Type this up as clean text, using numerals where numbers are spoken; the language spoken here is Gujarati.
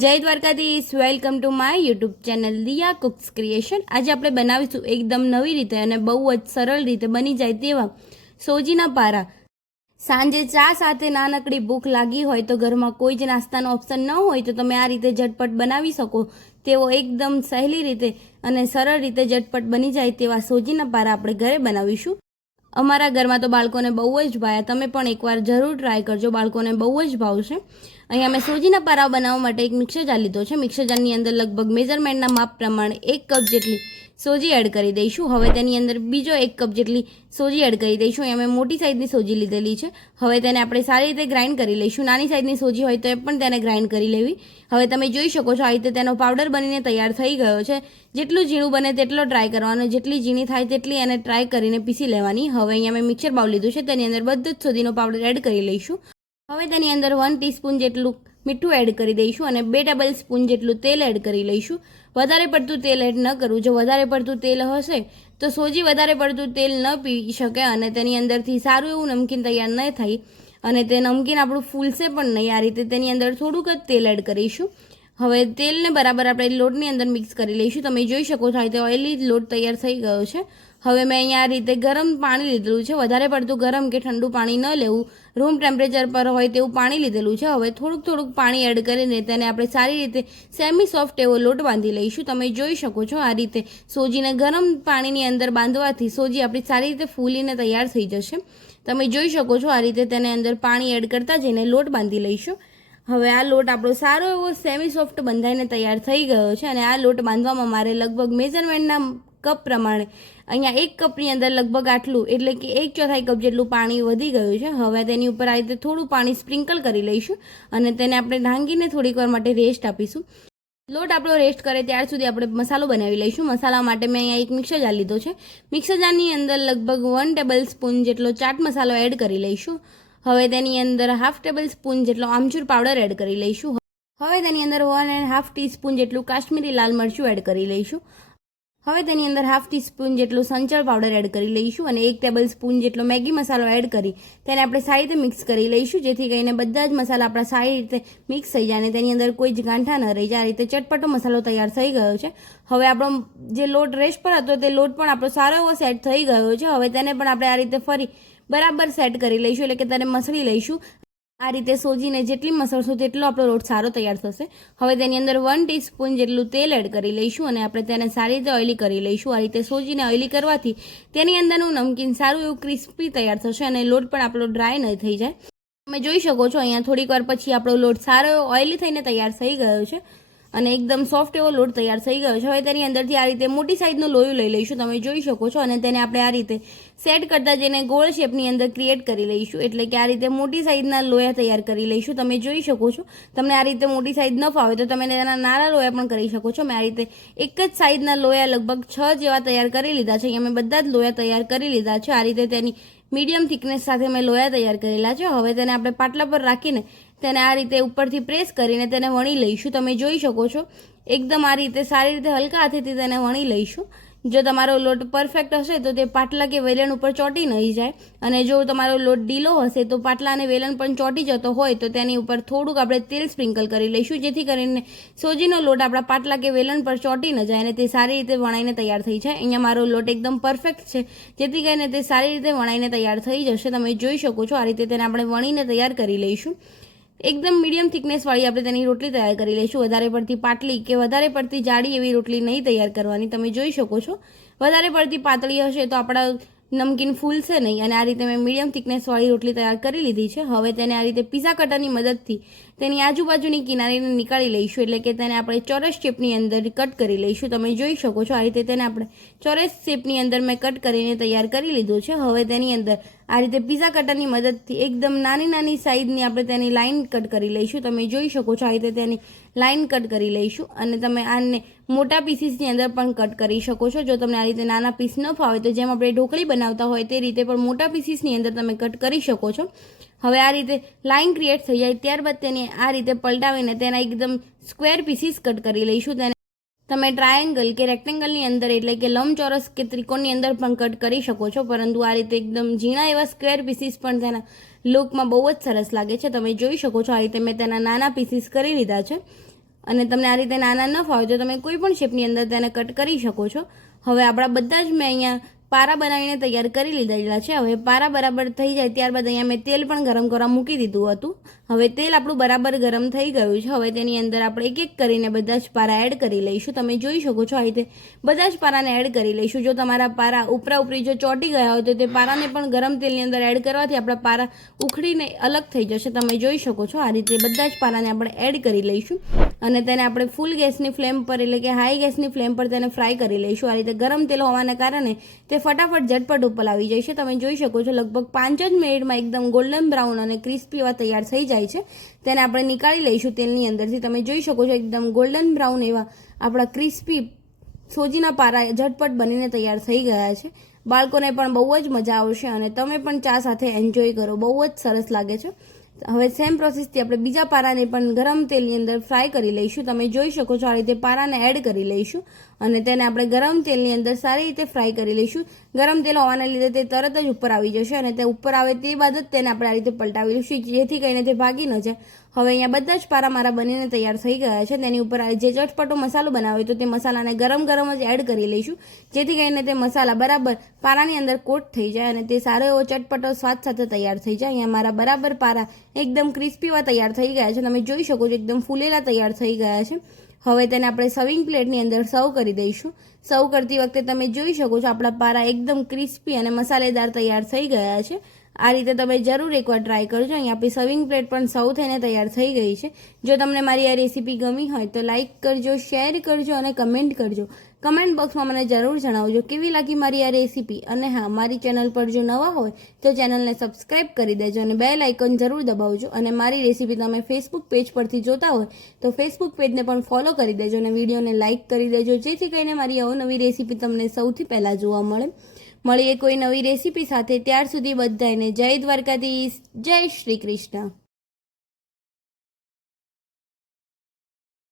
જય Dwarkadhish, welcome to my YouTube channel Diya cooks creation. આજે આપણે બનાવીશું એકદમ નવી રીતે અને બહુ જ સરળ રીતે બની જાય તેવા સોજીના પારા। સાંજે ચા સાથે નાનકડી ભૂખ લાગી હોય તો ઘરમાં કોઈ જ નાસ્તાનો ઓપ્શન ન હોય તો તમે આ રીતે ઝટપટ બનાવી શકો તેવો એકદમ સહેલી રીતે અને સરળ રીતે ઝટપટ બની જાય તેવા સોજીના પારા આપણે ઘરે બનાવીશું। અમારા ઘરમાં તો બાળકોને બહુ જ ભાવ્યા, તમે પણ એકવાર જરૂર ટ્રાય કરજો, બાળકોને બહુ જ ભાવશે। અહીંયા મેં સોજીના પારા બનાવવા માટે એક મિક્સર જાર લીધો છે। મિક્સર જારની અંદર લગભગ મેઝરમેન્ટના માપ પ્રમાણે 1 કપ જેટલી સોજી એડ કરી દઈશું। હવે તેની અંદર બીજો 1 કપ જેટલી સોજી એડ કરી દઈશું। અહીંયા મેં મોટી સાઇઝની સોજી લીધેલી છે। હવે તેને આપણે સારી રીતે ગ્રાઇન્ડ કરી લઈશું। નાની સાઇઝની સોજી હોય તો એ પણ તેને ગ્રાઇન્ડ કરી લેવી। હવે તમે જોઈ શકો છો આ રીતે તેનો પાવડર બનીને તૈયાર થઈ ગયો છે। જેટલું ઝીણું બને તેટલો ટ્રાય કરવાનો, જેટલી ઝીણી થાય તેટલી એને ટ્રાય કરીને પીસી લેવાની। હવે અહીંયા મેં મિક્સર બાઉલ લીધું છે, તેની અંદર બધું જ સોજીનો પાવડર એડ કરી લઈશું। હવે તેની અંદર 1 ટીસ્પૂન જેટલું મીઠું એડ કરી દઈશું અને 2 ટેબલ સ્પૂન જેટલું તેલ એડ કરી લઈશું। વધારે પડતું તેલ એડ ન કરવું, જો વધારે પડતું તેલ હશે તો સોજી વધારે પડતું તેલ ન પી શકે અને તેની અંદરથી સારું એવું નમકીન તૈયાર ન થાય અને તે નમકીન આપણું ફૂલશે પણ નહીં। આ રીતે તેની અંદર થોડુંક જ તેલ એડ કરીશું। હવે તેલને બરાબર આપણે લોટની અંદર મિક્સ કરી લઈશું। તમે જોઈ શકો છો આ રીતે ઓઇલી લોટ તૈયાર થઈ ગયો છે। હવે મેં અહીંયા આ રીતે ગરમ પાણી લીધેલું છે, વધારે પડતું ગરમ કે ઠંડુ પાણી ન લેવું, રૂમ ટેમ્પરેચર પર હોય તેવું પાણી લીધેલું છે। હવે થોડુંક પાણી એડ કરીને તેને આપણે સારી રીતે સેમી સોફ્ટ એવો લોટ બાંધી લઈશું। તમે જોઈ શકો છો આ રીતે સોજીને ગરમ પાણીની અંદર બાંધવાથી સોજી આપણી સારી રીતે ફૂલીને તૈયાર થઈ જશે। તમે જોઈ શકો છો આ રીતે તેને અંદર પાણી એડ કરતા જઈને લોટ બાંધી લઈશું। હવે આ લોટ આપણો સારો એવો સેમી સોફ્ટ બંધાઈને તૈયાર થઈ ગયો છે અને આ લોટ બાંધવામાં મારે લગભગ મેઝરમેન્ટના કપ પ્રમાણે અહીંયા 1 કપની અંદર લગભગ આટલું એટલે કે 1/4 કપ જેટલું પાણી વધી ગયું છે। હવે તેની ઉપર આ રીતે થોડું પાણી સ્પ્રિંકલ કરી લઈશું અને તેને આપણે ઢાંકીને થોડીક વાર માટે રેસ્ટ આપીશું। લોટ આપણો રેસ્ટ કરે ત્યાર સુધી આપણે મસાલો બનાવી લઈશું। મસાલા માટે મેં અહીંયા એક મિક્સર જાર લીધો છે। મિક્સર જારની અંદર લગભગ 1 ટેબલ સ્પૂન જેટલો ચાટ મસાલો એડ કરી લઈશું। હવે તેની અંદર 1/2 ટેબલ સ્પૂન જેટલો આમચૂર પાવડર એડ કરી લઈશું। હવે તેની અંદર 1.5 ટીસ્પૂન જેટલું કાશ્મીરી લાલ મરચું એડ કરી લઈશું। હવે તેની અંદર 1/2 ટીસ્પૂન જેટલું સંચળ પાવડર એડ કરી લઈશું અને 1 ટેબલ સ્પૂન જેટલો મેગી મસાલો એડ કરી તેને આપણે સારી રીતે મિક્સ કરી લઈશું, જેથી કરીને બધા જ મસાલા આપણા સારી રીતે મિક્સ થઈ જાય અને તેની અંદર કોઈ જ ગાંઠા ન રહી જાય। આ રીતે ચટપટો મસાલો તૈયાર થઈ ગયો છે। હવે આપણો જે લોટ રેસ્ટ પર હતો તે લોટ પણ આપણો સારો એવો સેટ થઈ ગયો છે। હવે તેને પણ આપણે આ રીતે ફરી બરાબર સેટ કરી લઈશું, એટલે કે તેને મસળી લઈશું। આ રીતે સોજીને જેટલી મસળશું તેટલો આપણો લોટ સારો તૈયાર થશે। હવે તેની અંદર 1 ટીસ્પૂન જેટલું તેલ એડ કરી લઈશું અને આપણે તેને સારી રીતે ઓઇલી કરી લઈશું। આ રીતે સોજીને ઓઇલી કરવાથી તેની અંદરનું નમકીન સારું એવું ક્રિસ્પી તૈયાર થશે અને લોટ પણ આપણો ડ્રાય નહીં થઈ જાય। તમે જોઈ શકો છો અહીંયા થોડીક વાર પછી આપણો લોટ સારો એવો ઓઇલી થઈને તૈયાર થઈ ગયો છે અને એકદમ સોફ્ટ એવો લોટ તૈયાર થઈ ગયો છે। હવે તેની અંદરથી આ રીતે મોટી સાઇઝનું લોયું લઈ લઈશું, તમે જોઈ શકો છો, અને તેને આપણે આ રીતે સેટ કરતા જઈને ગોળ શેપની અંદર ક્રિએટ કરી લઈશું, એટલે કે આ રીતે મોટી સાઇઝના લોયા તૈયાર કરી લઈશું। તમે જોઈ શકો છો, તમને આ રીતે મોટી સાઇઝ ન ફાવે તો તમે તેના નાના લોયા પણ કરી શકો છો। મેં આ રીતે એક જ સાઇઝના લોયા લગભગ 6 જેવા તૈયાર કરી લીધા છે। અહીંયા મેં બધા જ લોયા તૈયાર કરી લીધા છે। આ રીતે તેની મીડિયમ થિકનેસ સાથે મેં લોયા તૈયાર કરેલા છે। હવે તેને આપણે પાટલા પર રાખીને તેને આ રીતે ઉપરથી પ્રેસ કરીને તેને વણી લઈશું। તમે જોઈ શકો છો એકદમ આ રીતે સારી રીતે હલકા હાથેથી તેને વણી લઈશું। જો તમારો લોટ પરફેક્ટ હશે તો તે પાટલા કે વેલણ ઉપર ચોંટી નહીં જાય, અને જો તમારો લોટ ઢીલો હશે તો પાટલા અને વેલણ પણ ચોંટી જતો હોય તો તેની ઉપર થોડુંક આપણે તેલ સ્પ્રિંકલ કરી લઈશું, જેથી કરીને સોજીનો લોટ આપણા પાટલા કે વેલણ પર ચોંટી ન જાય અને તે સારી રીતે વણાઈને તૈયાર થઈ જાય। અહીંયા મારો લોટ એકદમ પરફેક્ટ છે, જેથી કરીને તે સારી રીતે વણાઈને તૈયાર થઈ જશે। તમે જોઈ શકો છો આ રીતે તેને આપણે વણીને તૈયાર કરી લઈશું। એકદમ મીડિયમ થિકનેસવાળી આપણે તેની રોટલી તૈયાર કરી લઈશું। વધારે પડતી પાતળી કે વધારે પડતી જાડી એવી રોટલી નહીં તૈયાર કરવાની। તમે જોઈ શકો છો વધારે પડતી પાતળી હશે તો આપણા નમકીન ફૂલશે નહીં, અને આ રીતે મેં મીડિયમ થિકનેસવાળી રોટલી તૈયાર કરી લીધી છે। હવે તેને આ રીતે પીઝા કટરની મદદથી તેની આજુબાજુની કિનારીને નીકાળી લઈશું, એટલે કે તેને આપણે ચોરસ શેપની અંદર કટ કરી લઈશું। તમે જોઈ શકો છો આ રીતે તેને આપણે ચોરસ શેપની અંદર મેં કટ કરીને તૈયાર કરી લીધું છે। હવે તેની અંદર આ રીતે પીઝા કટરની મદદથી એકદમ નાની સાઇઝની આપણે તેની લાઇન કટ કરી લઈશું। તમે જોઈ શકો છો આ રીતે તેની લાઇન કટ કરી લઈશું અને તમે આને મોટા પીસીસની અંદર પણ કટ કરી શકો છો। જો તમને આ રીતે નાના પીસ ન ફાવે તો જેમ આપણે ઢોકળી બનાવતા હોય તે રીતે પણ મોટા પીસીસની અંદર તમે કટ કરી શકો છો। હવે આ રીતે લાઇન ક્રિએટ થઈ જાય ત્યારબાદ તેને આ રીતે પલટાવીને તેના એકદમ સ્ક્વેર પીસીસ કટ કરી લઈશું। તેને તમે ટ્રાયેંગલ કે રેક્ટેંગલની અંદર એટલે કે લંબચોરસ કે ત્રિકોણની અંદર પણ કટ કરી શકો છો, પરંતુ આ રીતે એકદમ ઝીણા એવા સ્ક્વેર પીસીસ પણ તેના લુકમાં બહુ જ સરસ લાગે છે। તમે જોઈ શકો છો આ રીતે મેં તેના નાના પીસીસ કરી લીધા છે। અને તમને આ રીતે નાના ન ફાવે તો તમે કોઈ પણ શેપની અંદર તેને કટ કરી શકો છો. હવે આપણા બધા જ મેં અહીંયા પારા બનાવીને તૈયાર કરી લીધેલા છે. હવે પારા બરાબર થઈ જાય ત્યારબાદ અહીંયા મેં તેલ પણ ગરમ કરવા મૂકી દીધું હતું. હવે તેલ આપણું બરાબર ગરમ થઈ ગયું છે. હવે તેની અંદર આપણે એક એક કરીને બધા જ પારા એડ કરી લઈશું. તમે જોઈ શકો છો આ રીતે બધા જ પારાને એડ કરી લઈશું. જો તમારા પારા ઉપરા ઉપરી જો ચોંટી ગયા હોય તો તે પારાને પણ ગરમ તેલની અંદર એડ કરવાથી આપણા પારા ઉખડીને અલગ થઈ જશે. તમે જોઈ શકો છો આ રીતે બધા જ પારાને આપણે એડ કરી લઈશું અને તેને આપણે ફૂલ ગેસની ફ્લેમ પર એટલે કે હાઈ ગેસની ફ્લેમ પર તેને ફ્રાય કરી લઈશું. આ રીતે ગરમ તેલ હોવાના કારણે તે ફટાફટ ઝટપટ ઉપર આવી જાય છે. તમે જોઈ શકો છો લગભગ 5 જ મિનિટમાં એકદમ ગોલ્ડન બ્રાઉન અને ક્રિસ્પી એવા તૈયાર થઈ જાય છે. તેને આપણે નીકાળી લઈશું તેલની અંદરથી. તમે જોઈ શકો છો એકદમ ગોલ્ડન બ્રાઉન એવા આપણા ક્રિસ્પી સોજીના પારા ઝટપટ બનીને તૈયાર થઈ ગયા છે. બાળકોને પણ બહુ જ મજા આવશે અને તમે પણ ચા સાથે એન્જોય કરો. બહુ જ સરસ લાગે છે. હવે સેમ પ્રોસેસથી આપણે બીજા પારાને પણ ગરમ તેલની અંદર ફ્રાય કરી લઈશું. તમે જોઈ શકો છો આ રીતે પારાને એડ કરી લઈશું અને તેને આપણે ગરમ તેલની અંદર સારી રીતે ફ્રાય કરી લઈશું. ગરમ તેલ હોવાના લીધે તે તરત જ ઉપર આવી જશે અને તે ઉપર આવે તે બાદ જ તેને આપણે આ રીતે પલટાવી લઈશું જેથી કરીને તે ભાગી ન જાય. હવે અહીંયા બધા જ પારા મારા બનીને તૈયાર થઈ ગયા છે. તેની ઉપર જે ચટપટો મસાલો બનાવ્યો તો તે મસાલાને ગરમ ગરમ જ એડ કરી લઈશું જેથી કરીને તે મસાલા બરાબર પારાની અંદર કોટ થઈ જાય અને તે સારો એવો ચટપટો સ્વાદ સાથે તૈયાર થઈ જાય. અહીંયા મારા બરાબર પારા એકદમ ક્રિસ્પીવા તૈયાર થઈ ગયા છે. તમે જોઈ શકો છો એકદમ ફૂલેલા તૈયાર થઈ ગયા છે. હવે તેને આપણે સર્વિંગ પ્લેટની અંદર સર્વ કરી દઈશું. સર્વ કરતી વખતે તમે જોઈ શકો છો આપણા પારા એકદમ ક્રિસ્પી અને મસાલેદાર તૈયાર થઈ ગયા છે. આ રીતે તમે જરૂર એકવાર ટ્રાય કરજો. અહીં આપણી સર્વિંગ પ્લેટ પણ સર્વ થઈને તૈયાર થઈ ગઈ છે. જો તમને મારી આ રેસીપી ગમી હોય તો લાઇક કરજો, શેર કરજો અને કમેન્ટ કરજો. કમેન્ટ બોક્સમાં મને જરૂર જણાવજો કેવી લાગી મારી આ રેસીપી. અને હા, મારી ચેનલ પર જો નવા હોય તો ચેનલને સબસ્ક્રાઈબ કરી દેજો અને બેલ આઇકોન જરૂર દબાવજો. અને મારી રેસીપી તમે ફેસબુક પેજ પરથી જોતા હોય તો ફેસબુક પેજને પણ ફોલો કરી દેજો અને વિડીયોને લાઇક કરી દેજો જેથી કરીને મારી અવનવી રેસીપી તમને સૌથી પહેલાં જોવા મળે. મળીએ કોઈ નવી રેસીપી સાથે. ત્યાર સુધી બધાને જય દ્વારકાધીશ, જય શ્રી કૃષ્ણ.